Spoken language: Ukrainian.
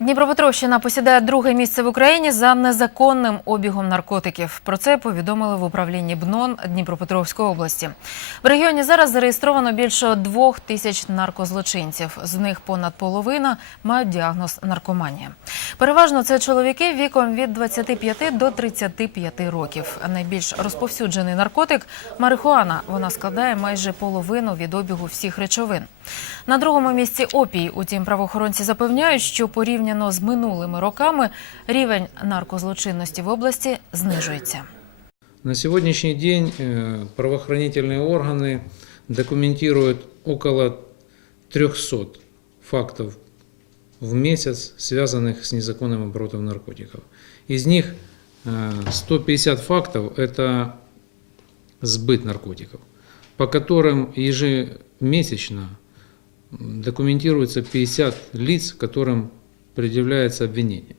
Дніпропетровщина посідає друге місце в Україні за незаконним обігом наркотиків. Про це повідомили в управлінні БНОН Дніпропетровської області. В регіоні зараз зареєстровано більше двох тисяч наркозлочинців. З них понад половина мають діагноз наркоманія. Переважно це чоловіки віком від 25 до 35 років. А Найбільш розповсюджений наркотик марихуана. Вона складає майже половину від обігу всіх речовин. На другому місці опій. Утім, правоохоронці запевняють, що порівняно з минулими роками рівень наркозлочинності в області знижується. На сегодняшний день э, правоохранительные органы документируют около 300 фактов В месяц, связанных с незаконным оборотом наркотиков. Из них э, 150 фактов – это сбыт наркотиков, по которым ежемесячно документируется 50 лиц, которым предъявляется обвинение.